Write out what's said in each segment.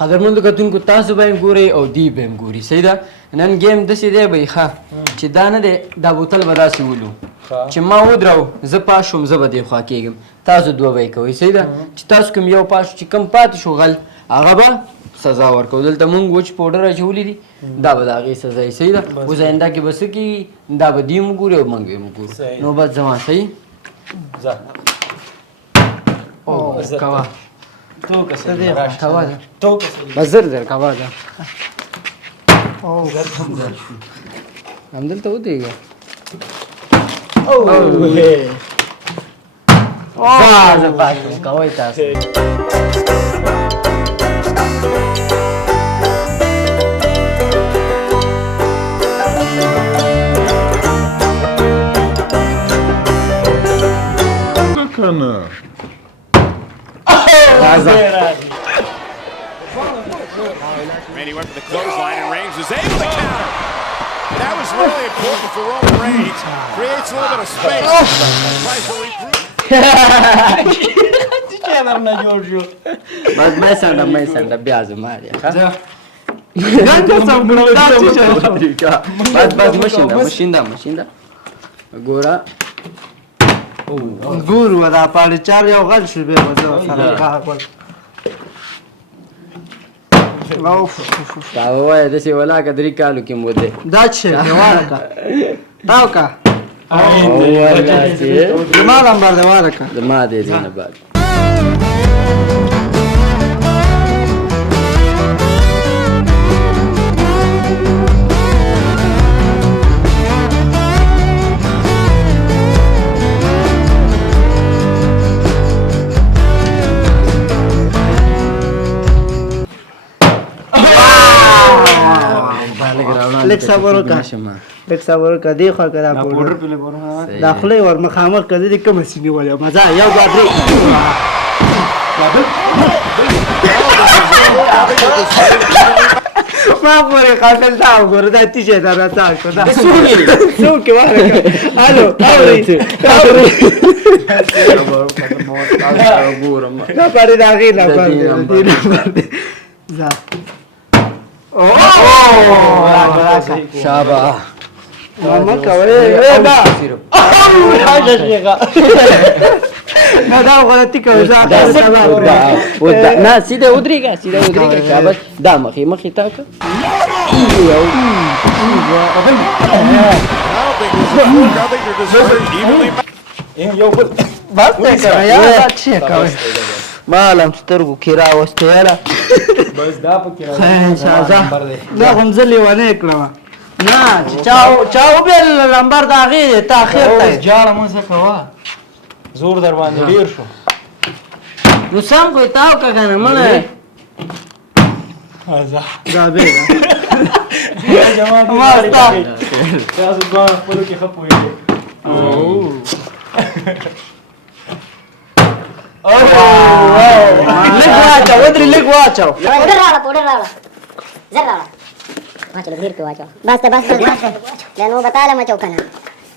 قدرمنو کتونکو تاسو به هم ګورئ او دی به هم ګوري صحیح ده نن ګیم داسې دی به ښه چې دا نه دی دا بوتل به داسې ولو چې ما ودرو زه پاس شوم زه به دې خوا کېږم تاسو دوه به یې کوئ صحیح ده چې تاسو کوم یو پاس چې کوم پاتې شو غل هغه به سزا ورکوو دلته مونږ وچ پوډر اچولی دي دا به د هغې سزا یي صحیح ده اوس آینده کې به څه کېږي دا به دوی هم ګوري او موږ به هم ګورو نو بس زما صحیح کوه بس زر زر کوه ده همدلته ودرېږه زه پاس شوم کوئ تاسو Randy went for the clothesline and Reigns was able to counter. That was really important for Roman Reigns. Creates a little bit of space. Tries to regroup. بس مې سنډه بیا زما دی بس مشینده ګوره ګورو دا پاړې چار یو غل شو به وځه سره کار کول دا وایه داسې ولاکه 3 کالو کې مو دی دا چې واره تاو کا زما نمبر دی واره کا زما دی نه بعد لږ صبر وکړه دې خوا که دا پوډر دا خوله یې ور مخامخ که زه دې کومه سینې ولې مزه یو دوه درې ما پورې قاتل دا وګوره دا تیشه دا راڅا کړه دا څوک یې واره الو اورئ دا پاړې د هغې نمبر دی ځه شابه ماما کوي نه دا غلطي کوي نه سیده ودرېږه شابه دا مخې تا که بس دی کنه یا دا څه کوي مالم سترګو کې راوستې یاره بس دا پکې دا هم زه لیونی کړم نه چې چا وبېل نمبر د هغې دی ته اخر ته جاړه مه څه کوه زور در باندې ډېر شو نو سم خو یې تاو که که نه مړی دا بېده ما ستا تاسو دواړه خپلو کې ښه پوهېږئ لږ واچو ودرې لږ واچو پوډر راوړه زر راوړه واچو لږ ډېر پې واچو بس ته بیا نو بتاله مچو که نه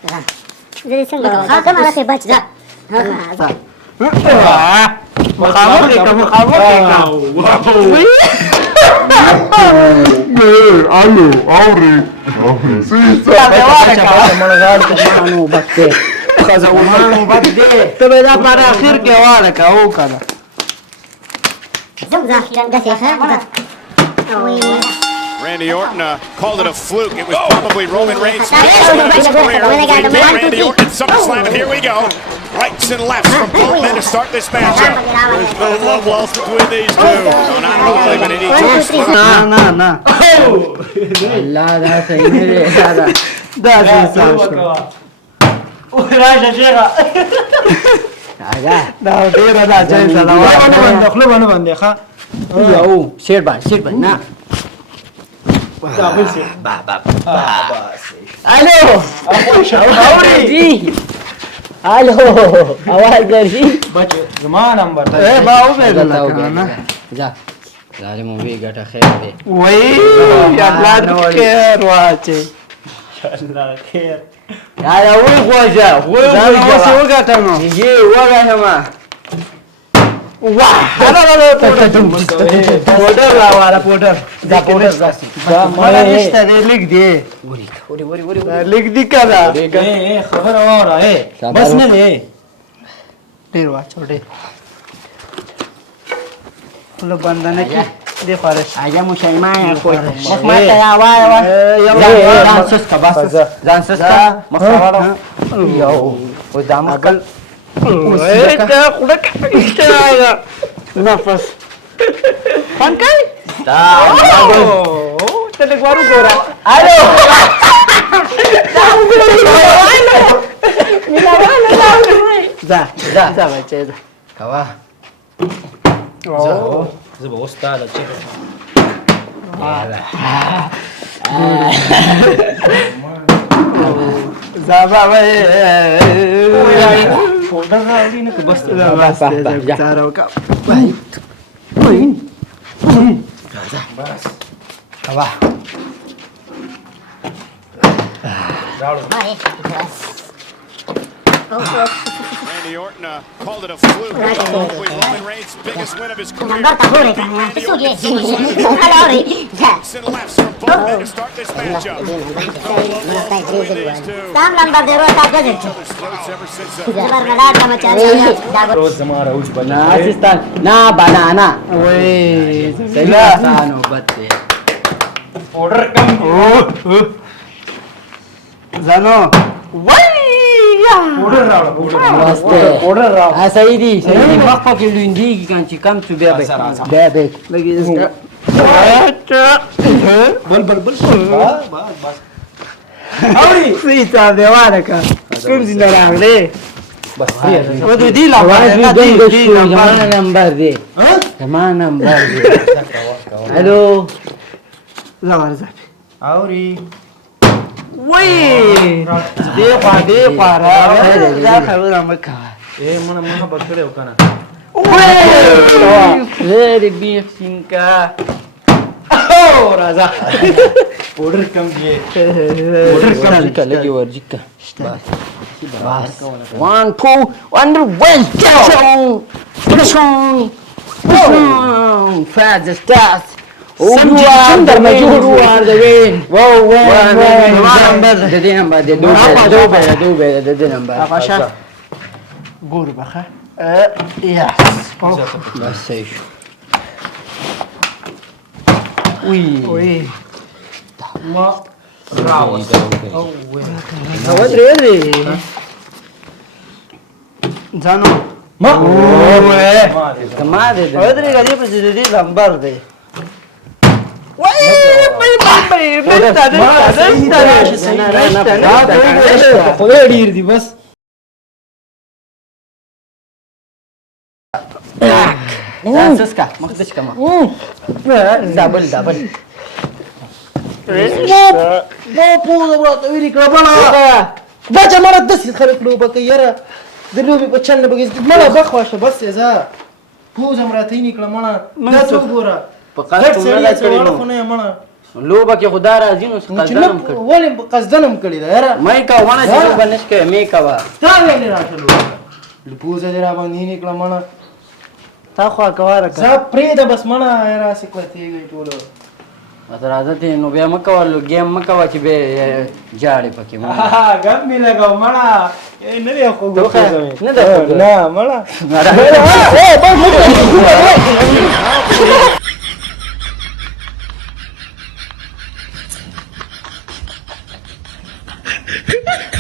زه دې څنګه کوم هغسې بچ ځه مخامخ یې که الو اوري ته به دا پر اخر کې واړه که او که نه Randy Orton called it a fluke. It was probably Roman Reigns' career. Randy Orton at SummerSlam, and here we go. Rights and lefts from both men to start this matchup. There's no love lost between these two. No, not at all. Even any close. نه الله دا صحیح نه دی دا صحیح شو راشه شیخه دا ډېره دا جایزه ده خوله باندې باندې ښه یو سیر باندې نه الو اوري الو आवाज درځي بچ زما نمبر ته با وبېدله که نه ځه ظالم وی ګټه خیر دی وای الله دې خیر واچي الله خیر یا وی غوځه دا اوس وګټم یې وګټم پوډر راواله پوډر دا پوډر راسي دا مړه نشته دې لیک دی دا لیک دی کړه خبر اوره بس نه دی ډیر واچو ډیر له بندنه کې دې فارش آیا مسلمان کوئی مخ ما ته وای ځان سس کا بس ځان سس کا مخاوړو یو و دا مخکل دا خلک اشتراغه نفس فن کوي ته دې ګورو ګورا الو ځه بچې ځه کوا زه به اوس تا له چې ځه بابا پوډر راوړي نه که بس بس ځه وکا کوا Randy Orton called it a fluke. Probably Roman Reigns' biggest win of his career. Number का हो रहा है Randy सुनिए Orton hello रे kicks and lefts from both men to start this matchup. काम नंबर दे रहा था गजब Throats ever since जबरदस्त का मचा रहा روز زما راوځ بنا ناسستان نا بنانا وای سیلا سانو بته پوډر کم ځانو وای پوډر راوړه پوډر واسطه پوډر را ا سیدی سیدی مخ پکې لوندېږي کان چې کم څه بیا به بیا به لګي اسکا بل بل بل بس اوري سیتا دیوانه کا کوم زنده راغله بس و دې دی لا आवाज دی دې دی شو زمانه نمبر دی زمانه نمبر دی الو زوار زه اوري وای دی خوا را دا خبره مکه اے مونږه بکړې وکنه وای زری بیخ سینکا او راځه پوډر کم دی ورجیکا لګي ورجیکا بس 1 2 under well down fast the stars you are the major you are the win number the number the دوبه the number افاشا ګور بخه یا بس صحیح شو وی ما راوځ ودرې ځانو ما کما دې ودرې غلي په دې نمبر دی وای خدای ډیر دی بس سسکا مخدش کما دبل ما پوزه ورته ویری کړه بلا دا چې مړه د څه خلک لوبه کوي یاره د لوبي په چل نه بګز مړه بخواشه بس یزا پوزه مراته یې نکړه مړه دا څو ګوره په قصد نه کړی خو نه مړه لوبه کې خدا راځي نو چې قصدنم کړ ولې قصدنم کړی دا یاره مې کا ونه چې لوبه نشکې مې کا تا ویلې راټلو پوزه دې را باندې نکړه مړه تا خوا کواره زه پرې د بس مړه یاره سکوتېږي ټولو راځه ته نو بیا مکوالو گیم مکوا چې به جاړې پکې مو غم می لګاو مړه نه دی خو نه ده نه مړه Ha ha ha!